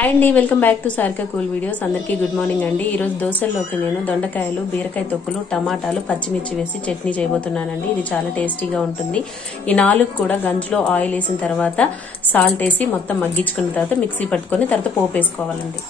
Hi అండి, welcome back to Sarika cool videos. అందరికీ good morning అండి. ఈ రోజు దోశల్లోకి నేను దొండకాయలు, బీరకాయ తొక్కులు, టమాటాలు, పచ్చిమిర్చి వేసి చట్నీ చేయబోతున్నానండి. ఇది చాలా టేస్టీగా ఉంటుంది. ఈ 4 కూడా గంజులో ఆయిల్ వేసిన తర్వాత సాల్ట్ వేసి మొత్తం మగ్గించుకున్న తర్వాత మిక్సీ పట్టుకొని తర్వాత పోపు వేసుకోవాలండి.